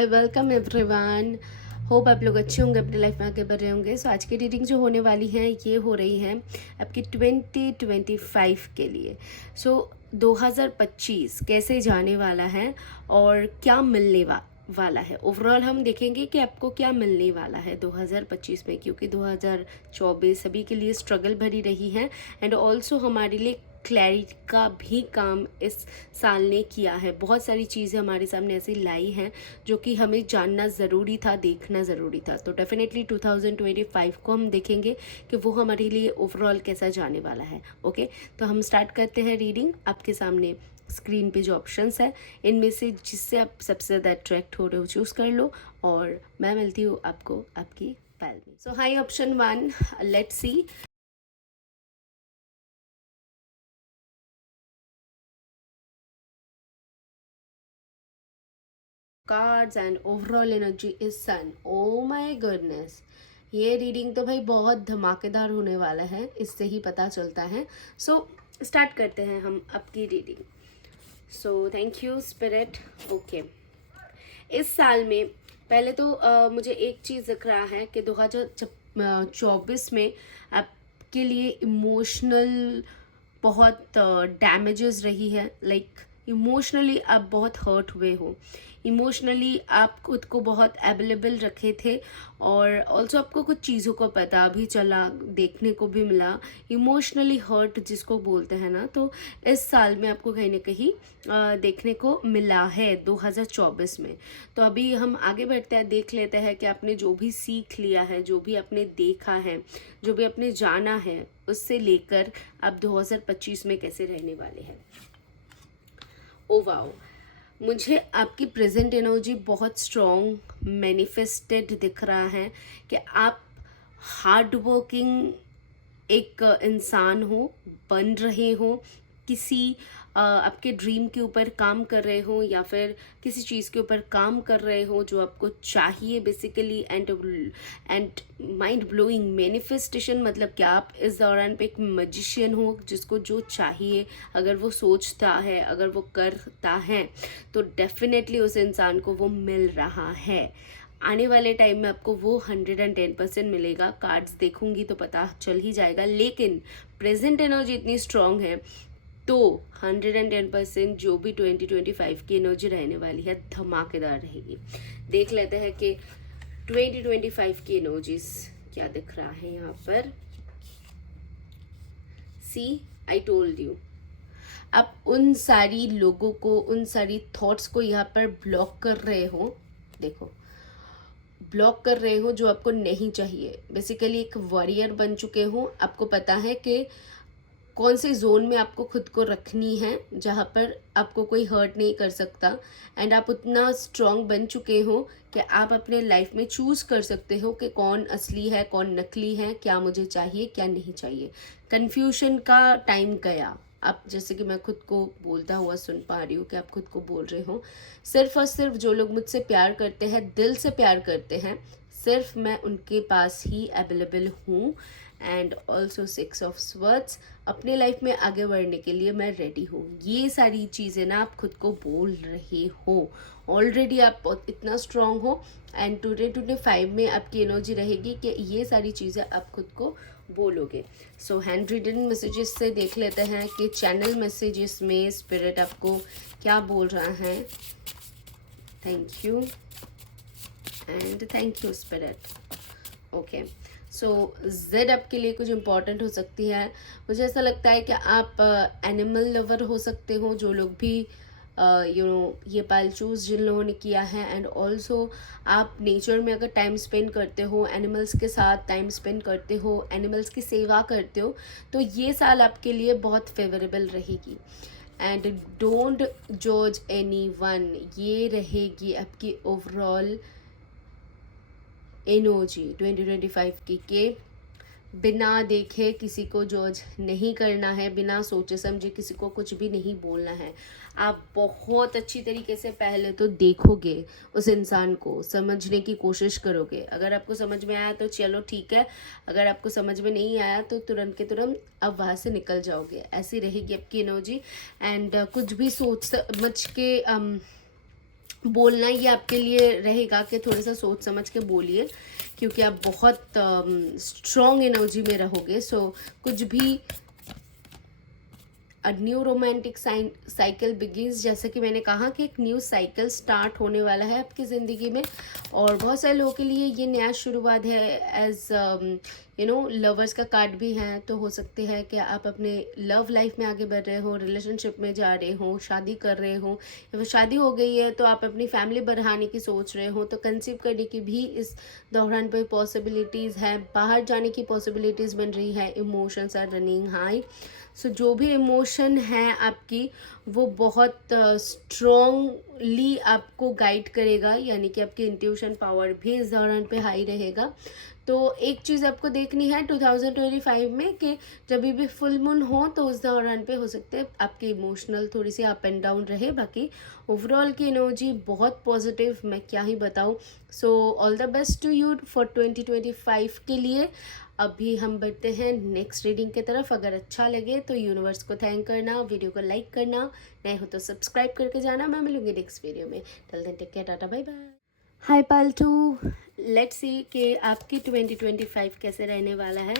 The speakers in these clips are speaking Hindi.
Hi welcome everyone. होप आप लोग अच्छे होंगे, अपनी लाइफ में आगे बढ़ रहे होंगे। सो आज की रीडिंग जो होने वाली है ये हो रही है आपकी 2025 के लिए। सो 2025 कैसे जाने वाला है और क्या मिलने वाला है। ओवरऑल हम देखेंगे कि आपको क्या मिलने वाला है 2025 में, क्योंकि 2024 सभी के लिए स्ट्रगल भरी रही है एंड ऑल्सो हमारे लिए क्लैरिटी का भी काम इस साल ने किया है। बहुत सारी चीज़ें हमारे सामने ऐसी लाई हैं जो कि हमें जानना ज़रूरी था, देखना ज़रूरी था। तो डेफिनेटली 2025 को हम देखेंगे कि वो हमारे लिए ओवरऑल कैसा जाने वाला है। ओके, तो हम स्टार्ट करते हैं रीडिंग। आपके सामने स्क्रीन पे जो ऑप्शंस है इनमें से जिससे आप सबसे ज़्यादा अट्रैक्ट हो रहे हो चूज़ कर लो और मैं मिलती हूँ आपको आपकी फाइल में। So high option 1, let's see. Cards and overall energy is sun. Oh my goodness, ये रीडिंग तो भाई बहुत धमाकेदार होने वाला है, इससे ही पता चलता है। सो स्टार्ट करते हैं हम आपकी reading. So thank you spirit. Okay, इस साल में पहले तो मुझे एक चीज़ दिख रहा है कि 2024 में आपके लिए इमोशनल बहुत डैमेजेस रही है। लाइक इमोशनली आप बहुत हर्ट हुए हो, इमोशनली आप खुद को बहुत अवेलेबल रखे थे और ऑल्सो आपको कुछ चीज़ों को पता भी चला, देखने को भी मिला। इमोशनली हर्ट जिसको बोलते हैं ना, तो इस साल में आपको कहीं ना कहीं देखने को मिला है 2024 में। तो अभी हम आगे बढ़ते हैं, देख लेते हैं कि आपने जो भी सीख लिया है, जो भी आपने देखा है, जो भी आपने जाना है, उससे लेकर आप 2025 में कैसे रहने वाले हैं। ओ वाओ, मुझे आपकी प्रेजेंट एनर्जी बहुत स्ट्रॉन्ग मैनिफेस्टेड दिख रहा है कि आप हार्ड वर्किंग एक इंसान हो, बन रहे हो, किसी आपके ड्रीम के ऊपर काम कर रहे हो या फिर किसी चीज़ के ऊपर काम कर रहे हो जो आपको चाहिए basically. And mind blowing manifestation मतलब क्या, आप इस दौरान पे एक मजिशियन हो जिसको जो चाहिए अगर वो सोचता है, अगर वो करता है तो डेफिनेटली उस इंसान को वो मिल रहा है। आने वाले टाइम में आपको वो 110% मिलेगा। कार्ड्स देखूंगी तो पता चल ही जाएगा, लेकिन प्रेजेंट एनर्जी इतनी स्ट्रांग है तो 110% जो भी 2025 की एनर्जी रहने वाली है धमाकेदार रहेगी। देख लेते हैं कि 2025 की एनर्जीज क्या दिख रहा है यहाँ पर। सी, आई टोल्ड यू, आप उन सारी लोगों को, उन सारी थॉट्स को यहाँ पर ब्लॉक कर रहे हो। देखो, ब्लॉक कर रहे हो जो आपको नहीं चाहिए। बेसिकली एक वॉरियर बन चुके हो, आपको पता है कि कौन से जोन में आपको खुद को रखनी है जहाँ पर आपको कोई हर्ट नहीं कर सकता। एंड आप उतना स्ट्रांग बन चुके हो कि आप अपने लाइफ में चूज़ कर सकते हो कि कौन असली है, कौन नकली है, क्या मुझे चाहिए, क्या नहीं चाहिए। कन्फ्यूजन का टाइम गया। आप जैसे कि मैं खुद को बोलता हुआ सुन पा रही हूँ कि आप खुद को बोल रहे हो, सिर्फ और सिर्फ जो लोग मुझसे प्यार करते हैं, दिल से प्यार करते हैं, सिर्फ मैं उनके पास ही अवेलेबल हूँ। एंड ऑल्सो 6 ऑफ स्वर्ड्स, अपने लाइफ में आगे बढ़ने के लिए मैं रेडी हूँ। ये सारी चीज़ें ना आप खुद को बोल रहे हो। ऑलरेडी आप इतना स्ट्रांग हो एंड 2025 में आपकी एनर्जी रहेगी कि ये सारी चीज़ें आप खुद को बोलोगे। सो हैंड रिटन मैसेजेस से देख लेते हैं कि चैनल मैसेजेस में स्पिरिट आपको क्या बोल रहा है। Thank you and thank you spirit. Okay, so Z आपके लिए कुछ इम्पॉर्टेंट हो सकती है। मुझे ऐसा लगता है कि आप एनिमल लवर हो सकते हो, जो लोग भी ये पाल चूज़ जिन लोगों ने किया है। एंड ऑल्सो आप नेचर में अगर टाइम स्पेंड करते हो, एनिमल्स के साथ टाइम स्पेंड करते हो, एनिमल्स की सेवा करते हो, तो ये साल आपके लिए बहुत फेवरेबल रहेगी। एंड डोंट जज एनी वन, ये रहेगी आपकी ओवरऑल एनर्जी 2025 की। के बिना देखे किसी को जज नहीं करना है, बिना सोचे समझे किसी को कुछ भी नहीं बोलना है। आप बहुत अच्छी तरीके से पहले तो देखोगे उस इंसान को, समझने की कोशिश करोगे। अगर आपको समझ में आया तो चलो ठीक है, अगर आपको समझ में नहीं आया तो तुरंत के तुरंत आप वहाँ से निकल जाओगे। ऐसी रहेगी आपकी एनर्जी। एंड कुछ भी सोच समझ के बोलना ये आपके लिए रहेगा कि थोड़ा सा सोच समझ के बोलिए, क्योंकि आप बहुत स्ट्रॉन्ग एनर्जी में रहोगे। सो कुछ भी a new romantic cycle begins, जैसा कि मैंने कहा कि एक न्यू साइकिल स्टार्ट होने वाला है आपकी ज़िंदगी में, और बहुत सारे लोगों के लिए ये नया शुरुआत है। एज लवर्स का कार्ड भी है, तो हो सकते हैं कि आप अपने लव लाइफ में आगे बढ़ रहे हो, रिलेशनशिप में जा रहे हो, शादी कर रहे हो, या फिर शादी हो गई है तो आप अपनी फैमिली बढ़ाने की सोच रहे हो, तो कंसीव करने की भी इस दौरान पे पॉसिबिलिटीज़ है, बाहर जाने की पॉसिबिलिटीज़ बन रही है, इमोशंस आर रनिंग हाई। सो जो भी इमोशन है आपकी, वो बहुत स्ट्रॉन्गली आपको गाइड करेगा, यानी कि आपकी इंट्यूशन पावर भी इस दौरान पे हाई रहेगा। तो एक चीज़ आपको देखनी है 2025 में कि जब भी फुल मून हो तो उस दौरान पे हो सकते हैं आपके इमोशनल थोड़ी सी अप एंड डाउन रहे, बाकी ओवरऑल की एनर्जी बहुत पॉजिटिव, मैं क्या ही बताऊँ। So all the best to you for 2025 के लिए। अभी हम बढ़ते हैं नेक्स्ट रीडिंग की तरफ। अगर अच्छा लगे तो यूनिवर्स को थैंक करना, वीडियो को लाइक करना, नए हो तो सब्सक्राइब करके जाना। मैं मिलूंगी नेक्स्ट वीडियो में। Till then take care, tata bye bye. Hi पालतू, लेट्स सी कि आपकी 2025 कैसे रहने वाला है।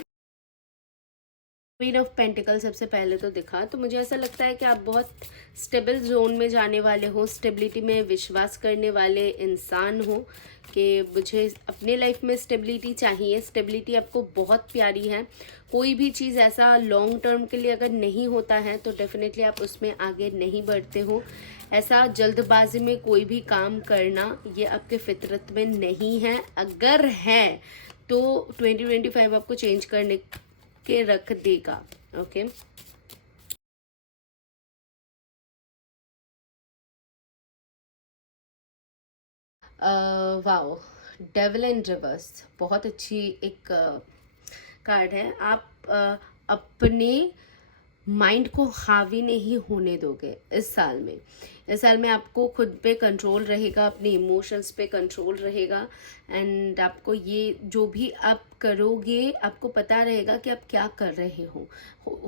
क्वीन ऑफ पेंटिकल सबसे पहले तो दिखा, तो मुझे ऐसा लगता है कि आप बहुत स्टेबल जोन में जाने वाले हो, स्टेबिलिटी में विश्वास करने वाले इंसान हो कि मुझे अपने लाइफ में स्टेबिलिटी चाहिए। स्टेबिलिटी आपको बहुत प्यारी है। कोई भी चीज़ ऐसा लॉन्ग टर्म के लिए अगर नहीं होता है तो डेफिनेटली आप उसमें आगे नहीं बढ़ते हो। ऐसा जल्दबाजी में कोई भी काम करना ये आपके फितरत में नहीं है। अगर है तो 2025 आपको चेंज करने के रख देगा। Okay, wow, devil in reverse, बहुत अच्छी एक कार्ड है। आप अपने माइंड को हावी नहीं होने दोगे इस साल में। इस साल में आपको खुद पे कंट्रोल रहेगा, अपने इमोशंस पे कंट्रोल रहेगा, एंड आपको ये जो भी आप करोगे आपको पता रहेगा कि आप क्या कर रहे हो।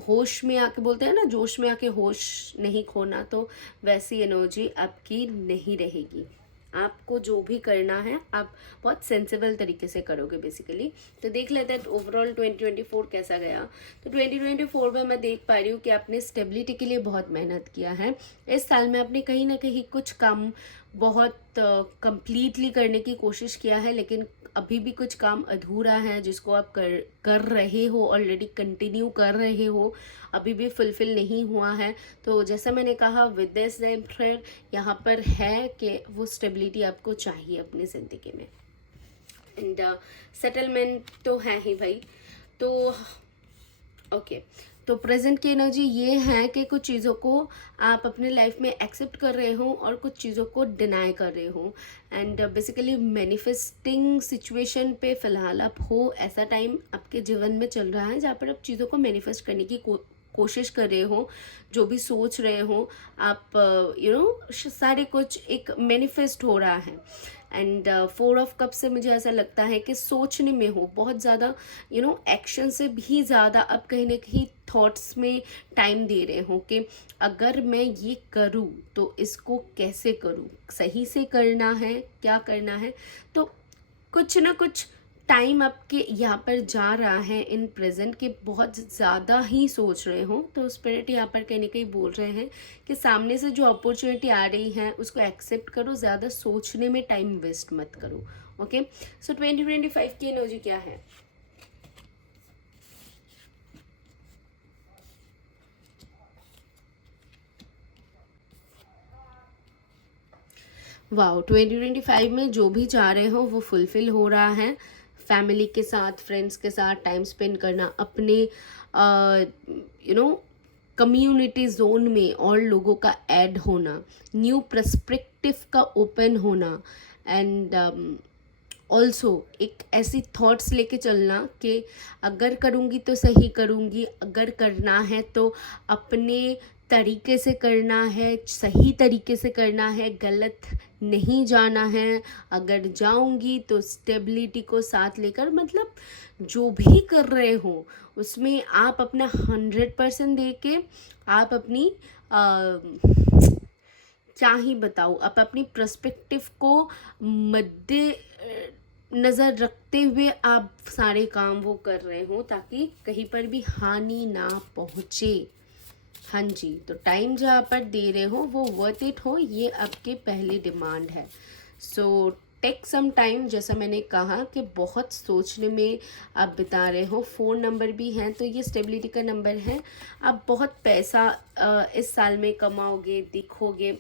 होश में आके, बोलते हैं ना, जोश में आके होश नहीं खोना, तो वैसी एनर्जी आपकी नहीं रहेगी। आपको जो भी करना है आप बहुत सेंसिबल तरीके से करोगे बेसिकली। तो देख लेते हैं ओवरऑल 2024 कैसा गया। तो 2024 में मैं देख पा रही हूँ कि आपने स्टेबिलिटी के लिए बहुत मेहनत किया है। इस साल में आपने कहीं ना कहीं कुछ काम बहुत कंप्लीटली करने की कोशिश किया है, लेकिन अभी भी कुछ काम अधूरा है जिसको आप कर रहे हो, ऑलरेडी कंटिन्यू कर रहे हो, अभी भी फुलफिल नहीं हुआ है। तो जैसा मैंने कहा, विद दिस एम्परर यहाँ पर है कि वो स्टेबिलिटी आपको चाहिए अपनी ज़िंदगी में, एंड सेटलमेंट तो है ही भाई। तो ओके, तो प्रेजेंट की एनर्जी ये है कि कुछ चीज़ों को आप अपने लाइफ में एक्सेप्ट कर रहे हो और कुछ चीज़ों को डिनाई कर रहे हो, एंड बेसिकली मैनिफेस्टिंग सिचुएशन पे फ़िलहाल आप हो। ऐसा टाइम आपके जीवन में चल रहा है जहाँ पर आप चीज़ों को मैनिफेस्ट करने की कोशिश कर रहे हो। जो भी सोच रहे हो आप, सारे कुछ एक मैनिफेस्ट हो रहा है। एंड 4 ऑफ कप से मुझे ऐसा लगता है कि सोचने में हो बहुत ज़्यादा, एक्शन से भी ज़्यादा आप कहीं ना कहीं थॉट्स में टाइम दे रहे हो कि अगर मैं ये करूँ तो इसको कैसे करूँ, सही से करना है, क्या करना है। तो कुछ ना कुछ टाइम आपके यहाँ पर जा रहा है इन प्रेजेंट के, बहुत ज़्यादा ही सोच रहे हो। तो स्पिरिट यहाँ पर कहीं ना कहीं बोल रहे हैं कि सामने से जो अपॉर्चुनिटी आ रही है उसको एक्सेप्ट करो, ज़्यादा सोचने में टाइम वेस्ट मत करो। ओके, सो 2025 की एनर्जी क्या है? वाओ, 2025 में जो भी चाह रहे हो वो फुलफिल हो रहा है। फैमिली के साथ, फ्रेंड्स के साथ टाइम स्पेंड करना, अपने कम्युनिटी जोन में और लोगों का ऐड होना, न्यू पर्सपेक्टिव का ओपन होना, एंड ऑल्सो एक ऐसी थॉट्स लेके चलना कि अगर करूँगी तो सही करूँगी, अगर करना है तो अपने तरीके से करना है, सही तरीके से करना है, गलत नहीं जाना है। अगर जाऊँगी तो स्टेबिलिटी को साथ लेकर, मतलब जो भी कर रहे हो उसमें आप अपना 100% दे के, आप अपनी क्या ही बताऊँ, आप अपनी पर्सपेक्टिव को मद्दे नज़र रखते हुए आप सारे काम वो कर रहे हो ताकि कहीं पर भी हानि ना पहुँचे। हाँ जी, तो टाइम जहाँ पर दे रहे हो वो वर्थ इट हो, ये आपकी पहली डिमांड है। सो टेक सम टाइम, जैसा मैंने कहा कि बहुत सोचने में आप बिता रहे हो। 4 नंबर भी हैं तो ये स्टेबिलिटी का नंबर है। आप बहुत पैसा इस साल में कमाओगे, दिखोगे,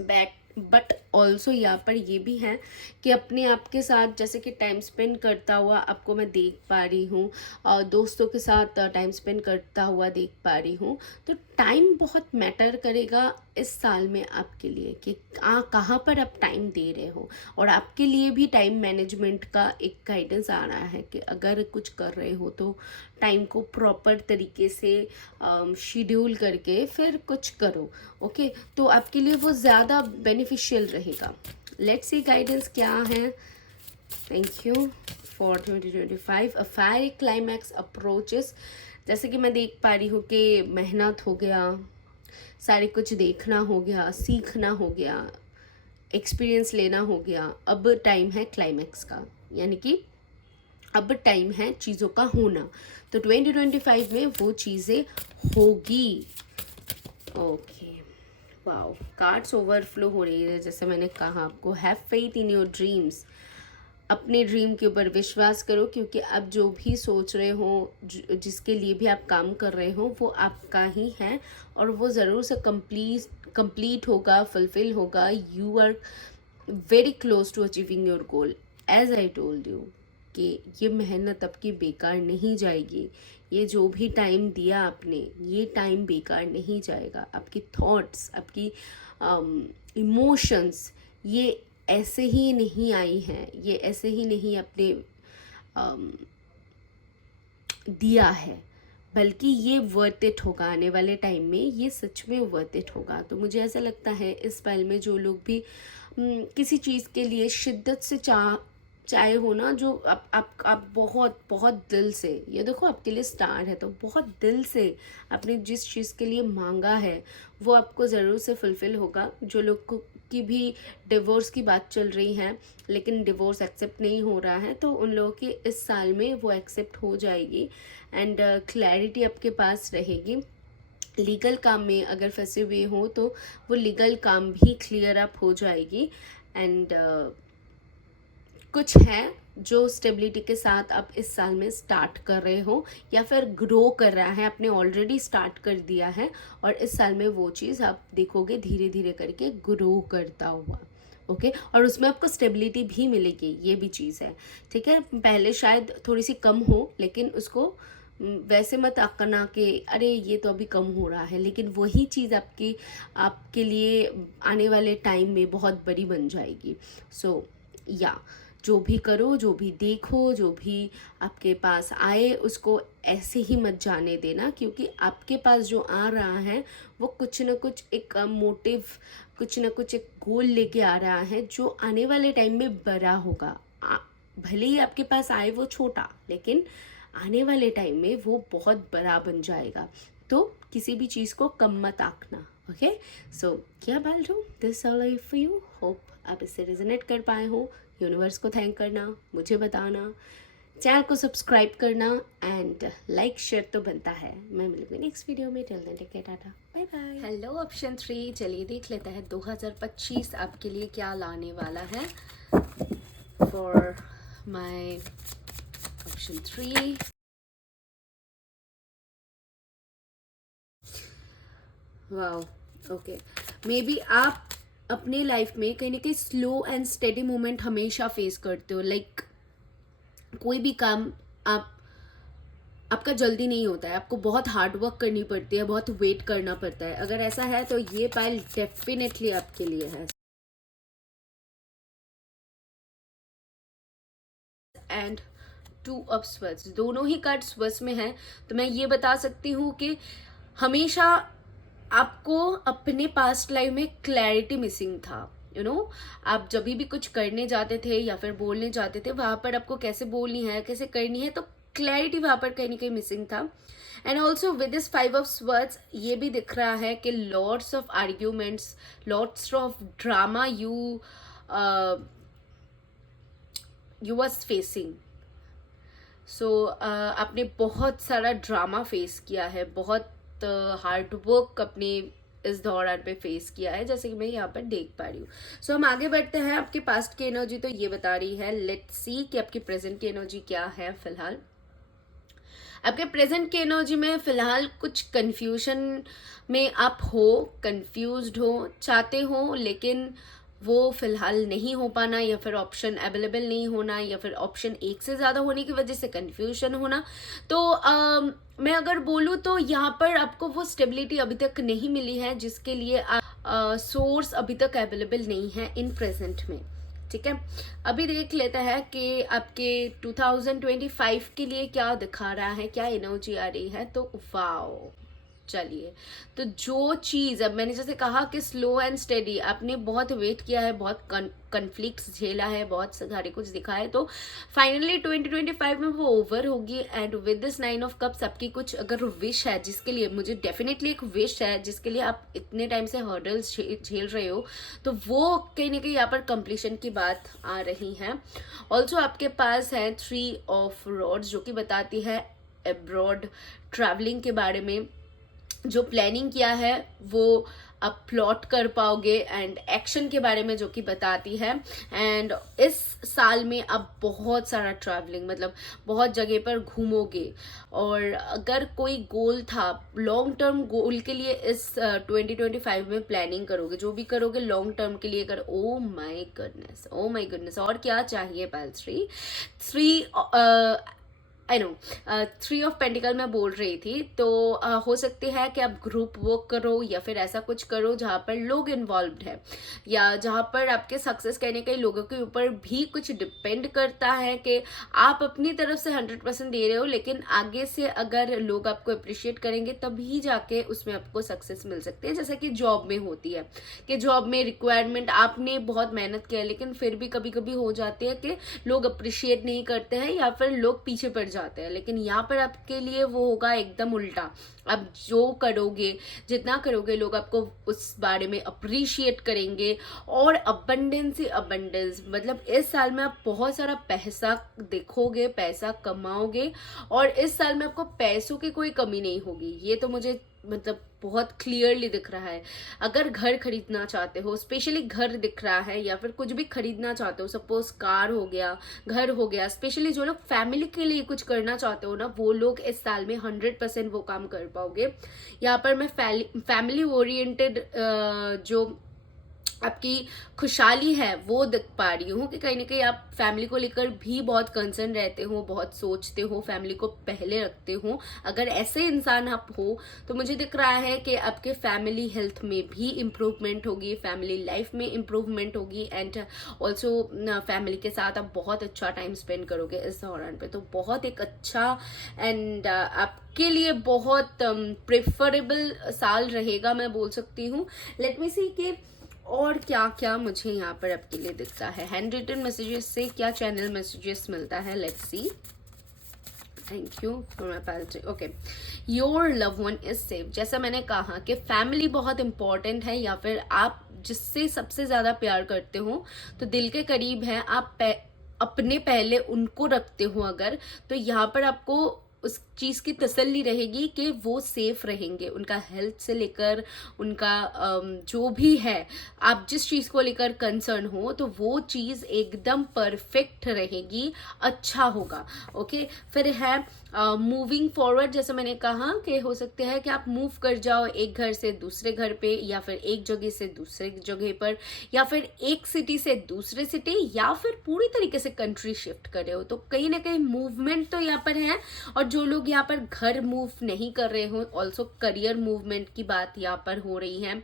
बट ऑल्सो यहाँ पर ये भी है कि अपने आप के साथ जैसे कि टाइम स्पेंड करता हुआ आपको मैं देख पा रही हूँ, और दोस्तों के साथ टाइम स्पेंड करता हुआ देख पा रही हूँ। तो टाइम बहुत मैटर करेगा इस साल में आपके लिए कि कहाँ पर आप टाइम दे रहे हो। और आपके लिए भी टाइम मैनेजमेंट का एक गाइडेंस आ रहा है कि अगर कुछ कर रहे हो तो टाइम को प्रॉपर तरीके से शेड्यूल करके फिर कुछ करो। ओके, तो आपके लिए वो ज़्यादा बेनिफिशियल रहेगा। लेट्स सी गाइडेंस क्या है। Thank you for 2025। A fiery climax approaches. जैसे कि मैं देख पा रही हूँ कि मेहनत हो गया, सारे कुछ देखना हो गया, सीखना हो गया, एक्सपीरियंस लेना हो गया। अब टाइम है क्लाइमैक्स का, यानी कि अब टाइम है चीज़ों का होना। तो 2025 में वो चीज़ें होगी। ओके, वाओ, कार्ड्स ओवरफ्लो हो रही है। जैसे मैंने कहा आपको, have faith in your dreams. अपने ड्रीम के ऊपर विश्वास करो, क्योंकि आप जो भी सोच रहे हो, जिसके लिए भी आप काम कर रहे हो, वो आपका ही है और वो ज़रूर से कंप्लीट होगा, फुलफिल होगा। You are very close to achieving your goal. As I told you कि ये मेहनत आपकी बेकार नहीं जाएगी। ये जो भी टाइम दिया आपने, ये टाइम बेकार नहीं जाएगा। आपकी थॉट्स, आपकी इमोशंस, ये ऐसे ही नहीं आई हैं, ये ऐसे ही नहीं आपने दिया है, बल्कि ये वर्थ इट होगा। आने वाले टाइम में ये सच में वर्थ इट होगा। तो मुझे ऐसा लगता है इस पल में जो लोग भी किसी चीज़ के लिए शिद्दत से चाहे हो ना, जो आप बहुत बहुत दिल से, ये देखो आपके लिए स्टार है, तो बहुत दिल से आपने जिस चीज़ के लिए मांगा है वो आपको ज़रूर से फुलफ़िल होगा। जो लोग को की भी डिवोर्स की बात चल रही है लेकिन डिवोर्स एक्सेप्ट नहीं हो रहा है, तो उन लोगों की इस साल में वो एक्सेप्ट हो जाएगी एंड क्लैरिटी आपके पास रहेगी। लीगल काम में अगर फंसे हुए हो तो वो लीगल काम भी क्लियर अप हो जाएगी। एंड कुछ है जो स्टेबिलिटी के साथ आप इस साल में स्टार्ट कर रहे हो या फिर ग्रो कर रहा है, आपने ऑलरेडी स्टार्ट कर दिया है और इस साल में वो चीज़ आप देखोगे धीरे धीरे करके ग्रो करता हुआ। ओके, और उसमें आपको स्टेबिलिटी भी मिलेगी, ये भी चीज़ है। ठीक है, पहले शायद थोड़ी सी कम हो, लेकिन उसको वैसे मत आकना कि अरे ये तो अभी कम हो रहा है, लेकिन वही चीज़ आपके लिए आने वाले टाइम में बहुत बड़ी बन जाएगी। सो या जो भी करो, जो भी देखो, जो भी आपके पास आए, उसको ऐसे ही मत जाने देना, क्योंकि आपके पास जो आ रहा है वो कुछ ना कुछ एक मोटिव, कुछ ना कुछ एक गोल लेके आ रहा है जो आने वाले टाइम में बड़ा होगा। भले ही आपके पास आए वो छोटा, लेकिन आने वाले टाइम में वो बहुत बड़ा बन जाएगा। तो किसी भी चीज़ को कम मत आंकना। ओके, सो क्या बाल लो, this all I for you. Hope आप इससे रेजोनेट कर पाए हो। यूनिवर्स को थैंक करना, मुझे बताना, चैनल को सब्सक्राइब करना एंड लाइक शेयर तो बनता है। मैं मिलूंगी नेक्स्ट वीडियो में। Till then take care, tata, bye bye. Hello option 3, चलिए देख लेते हैं 2025 आपके लिए क्या लाने वाला है for my option 3। Wow, okay, may be आप अपने लाइफ में कहीं ना कहीं स्लो एंड स्टेडी मोमेंट हमेशा फेस करते हो। लाइक कोई भी काम आपका जल्दी नहीं होता है, आपको बहुत हार्ड वर्क करनी पड़ती है, बहुत वेट करना पड़ता है। अगर ऐसा है तो ये पाइल डेफिनेटली आपके लिए है। एंड 2 ऑफ स्वर्ड्स, दोनों ही कार्ड स्वर्ड्स में है। तो मैं ये बता सकती हूँ कि हमेशा आपको अपने पास्ट लाइफ में क्लैरिटी मिसिंग था। आप जब भी कुछ करने जाते थे या फिर बोलने जाते थे, वहां पर आपको कैसे बोलनी है, कैसे करनी है, तो क्लैरिटी वहाँ पर कहीं ना कहीं मिसिंग था। And also with this 5 of Swords ये भी दिख रहा है कि lots of arguments, lots of drama you was facing. So आपने बहुत सारा ड्रामा फेस किया है, बहुत हार्ड वर्क अपने इस दौरान पे फेस किया है, जैसे कि मैं यहाँ पर देख पा रही हूँ। सो हम आगे बढ़ते हैं। आपके पास्ट की एनर्जी तो ये बता रही है, लेट्स सी कि आपकी प्रेजेंट की एनर्जी क्या है फिलहाल। आपके प्रेजेंट की एनर्जी में फिलहाल कुछ कंफ्यूजन में आप हो, कंफ्यूज्ड हो, चाहते हो लेकिन वो फिलहाल नहीं हो पाना, या फिर ऑप्शन अवेलेबल नहीं होना, या फिर ऑप्शन एक से ज़्यादा होने की वजह से कंफ्यूजन होना। तो मैं अगर बोलूँ तो यहाँ पर आपको वो स्टेबिलिटी अभी तक नहीं मिली है जिसके लिए सोर्स अभी तक अवेलेबल नहीं है इन प्रेजेंट में। ठीक है, अभी देख लेते हैं कि आपके 2025 के लिए क्या दिखा रहा है, क्या एनर्जी आ रही है। तो वाओ, चलिए, तो जो चीज़ अब मैंने जैसे कहा कि स्लो एंड स्टेडी, आपने बहुत वेट किया है, बहुत कन्फ्लिक्ट्स झेला है, बहुत सारे कुछ दिखा है, तो फाइनली 2025 में वो ओवर होगी। And with this 9 of Cups आपकी कुछ अगर विश है, जिसके लिए मुझे डेफिनेटली एक विश है जिसके लिए आप इतने टाइम से हर्डल्स झेल रहे हो, तो वो कहीं ना कहीं यहाँ पर कंप्लीशन की बात आ रही है। ऑल्सो आपके पास है 3 of Rods जो कि बताती है अब्रॉड ट्रैवलिंग के बारे में। जो प्लानिंग किया है वो आप प्लॉट कर पाओगे, एंड एक्शन के बारे में जो कि बताती है। एंड इस साल में आप बहुत सारा ट्रैवलिंग, मतलब बहुत जगह पर घूमोगे। और अगर कोई गोल था, लॉन्ग टर्म गोल के लिए इस 2025 में प्लानिंग करोगे, जो भी करोगे लॉन्ग टर्म के लिए कर। ओ my goodness, O my goodness, और क्या चाहिए पालश्री। Three I know 3 of Pentacles मैं बोल रही थी, तो हो सकते हैं कि आप ग्रुप वर्क करो या फिर ऐसा कुछ करो जहाँ पर लोग इन्वॉल्व्ड है, या जहाँ पर आपके सक्सेस कहने के लोगों के ऊपर भी कुछ डिपेंड करता है कि आप अपनी तरफ से 100% दे रहे हो, लेकिन आगे से अगर लोग आपको अप्रिशिएट करेंगे तभी जाके उसमें आपको सक्सेस मिल सकती है। जैसा कि जॉब में होती है कि जॉब में रिक्वायरमेंट, आपने बहुत मेहनत किया लेकिन फिर भी कभी कभी हो जाती है कि लोग अप्रिशिएट नहीं करते हैं या फिर लोग पीछे पड़ जाते हैं, लेकिन यहाँ पर आपके लिए वो होगा एकदम उल्टा। अब जो करोगे, जितना करोगे, लोग आपको उस बारे में अप्रिशिएट करेंगे। और अबंडेंस ही अबंडेंस, मतलब इस साल में आप बहुत सारा पैसा देखोगे, पैसा कमाओगे, और इस साल में आपको पैसों की कोई कमी नहीं होगी। ये तो मुझे मतलब बहुत क्लियरली दिख रहा है। अगर घर खरीदना चाहते हो, स्पेशली घर दिख रहा है, या फिर कुछ भी खरीदना चाहते हो, सपोज कार हो गया, घर हो गया, स्पेशली जो लोग फैमिली के लिए कुछ करना चाहते हो ना, वो लोग इस साल में 100% वो काम कर पाओगे। यहाँ पर मैं फैमिली ओरिएंटेड जो आपकी खुशहाली है वो देख पा रही हूँ कि कहीं ना कहीं आप फैमिली को लेकर भी बहुत कंसर्न रहते हो, बहुत सोचते हो, फैमिली को पहले रखते हो। अगर ऐसे इंसान आप हो तो मुझे दिख रहा है कि आपके फैमिली हेल्थ में भी इम्प्रूवमेंट होगी, फैमिली लाइफ में इम्प्रूवमेंट होगी, एंड ऑल्सो फैमिली के साथ आप बहुत अच्छा टाइम स्पेंड करोगे इस दौरान पे। तो बहुत एक अच्छा एंड आपके लिए बहुत प्रेफरेबल साल रहेगा, मैं बोल सकती हूँ। लेट मी सी कि और क्या क्या मुझे यहाँ पर आपके लिए दिखता है। हैंड रिटन मैसेजेस से क्या चैनल मैसेजेस मिलता है, let's see. Thank you for my पैलेट्री। Okay, your love one is safe. जैसा मैंने कहा कि फैमिली बहुत इंपॉर्टेंट है, या फिर आप जिससे सबसे ज़्यादा प्यार करते हो, तो दिल के करीब है, आप अपने पहले उनको रखते हो अगर, तो यहाँ पर आपको उस चीज़ की तसल्ली रहेगी कि वो सेफ रहेंगे। उनका हेल्थ से लेकर उनका जो भी है, आप जिस चीज़ को लेकर कंसर्न हो, तो वो चीज़ एकदम परफेक्ट रहेगी, अच्छा होगा। ओके, फिर है मूविंग फॉरवर्ड। जैसे मैंने कहा कि हो सकते हैं कि आप मूव कर जाओ एक घर से दूसरे घर पे, या फिर एक जगह से दूसरे जगह पर, या फिर एक सिटी से दूसरे सिटी, या फिर पूरी तरीके से कंट्री शिफ्ट कर रहे हो। तो कहीं ना कहीं मूवमेंट तो यहाँ पर है। और जो लोग यहाँ पर घर मूव नहीं कर रहे हो, ऑल्सो करियर मूवमेंट की बात यहाँ पर हो रही है।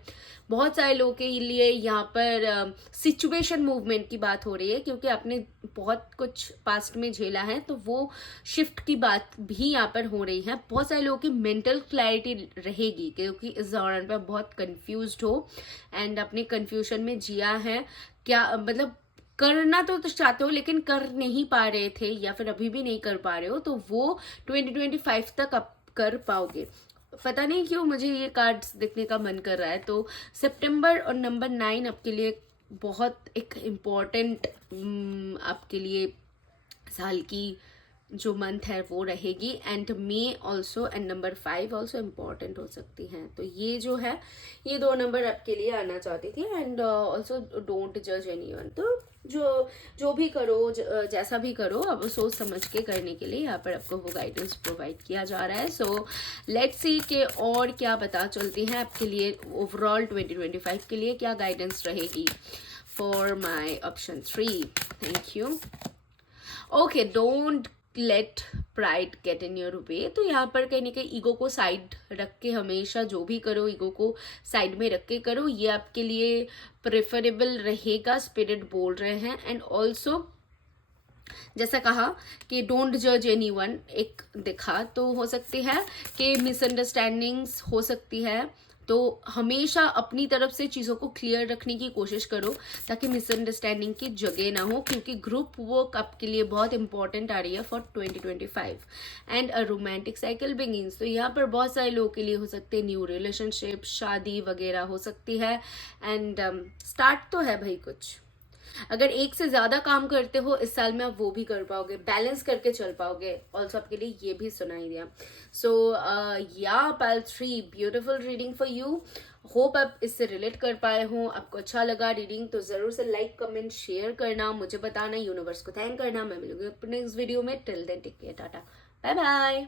बहुत सारे लोगों के लिए यहाँ पर सिचुएशन मूवमेंट की बात हो रही है, क्योंकि आपने बहुत कुछ पास्ट में झेला है, तो वो शिफ्ट की बात भी यहाँ पर हो रही है। बहुत सारे लोगों की मेंटल क्लैरिटी रहेगी, क्योंकि इस दौरान पर बहुत कंफ्यूज्ड हो, एंड अपने कंफ्यूजन में जिया है, क्या मतलब करना तो चाहते हो लेकिन कर नहीं पा रहे थे या फिर अभी भी नहीं कर पा रहे हो, तो वो 2025 तक आप कर पाओगे। पता नहीं क्यों मुझे ये कार्ड्स देखने का मन कर रहा है। तो सितंबर और नंबर 9 आपके लिए बहुत एक इम्पॉर्टेंट आपके लिए साल की जो मंथ है वो रहेगी। And may also and number 5 also important हो सकती हैं। तो ये जो है ये 2 नंबर आपके लिए आना चाहती थी। एंड ऑल्सो डोंट जज एनीवन। तो जो भी करो, जैसा भी करो, अब सोच समझ के करने के लिए यहाँ पर आपको वो गाइडेंस प्रोवाइड किया जा रहा है। सो लेट्स सी कि और क्या पता चलती है आपके लिए ओवरऑल 2025 के लिए क्या गाइडेंस रहेगी for my option 3। Thank you. Okay, don't let pride get in your way. तो यहाँ पर कहीं ना कहीं ईगो को साइड रख के हमेशा जो भी करो ईगो को साइड में रख के करो, ये आपके लिए प्रेफरेबल रहेगा, स्पिरिट बोल रहे हैं। एंड ऑल्सो जैसा कहा कि डोंट जज एनीवन एक दिखा, तो हो सकती है कि मिसअंडरस्टैंडिंग्स हो सकती है। तो हमेशा अपनी तरफ से चीज़ों को क्लियर रखने की कोशिश करो ताकि मिसअंडरस्टैंडिंग की जगह ना हो, क्योंकि ग्रुप वर्क आपके लिए बहुत इंपॉर्टेंट आ रही है for 2025। And a romantic cycle begins, तो यहाँ पर बहुत सारे लोगों के लिए हो सकते हैं न्यू रिलेशनशिप, शादी वगैरह हो सकती है। एंड स्टार्ट तो है भाई कुछ। अगर एक से ज्यादा काम करते हो इस साल में, आप वो भी कर पाओगे, बैलेंस करके चल पाओगे। ऑल्सो आपके लिए ये भी सुनाई दिया। सो या pile 3 beautiful reading for you. Hope आप इससे रिलेट कर पाए हो, आपको अच्छा लगा रीडिंग तो जरूर से लाइक कमेंट शेयर करना, मुझे बताना, यूनिवर्स को थैंक करना। मैं मिलूंगी अपने नेक्स्ट वीडियो में। Till then take care, tata bye bye.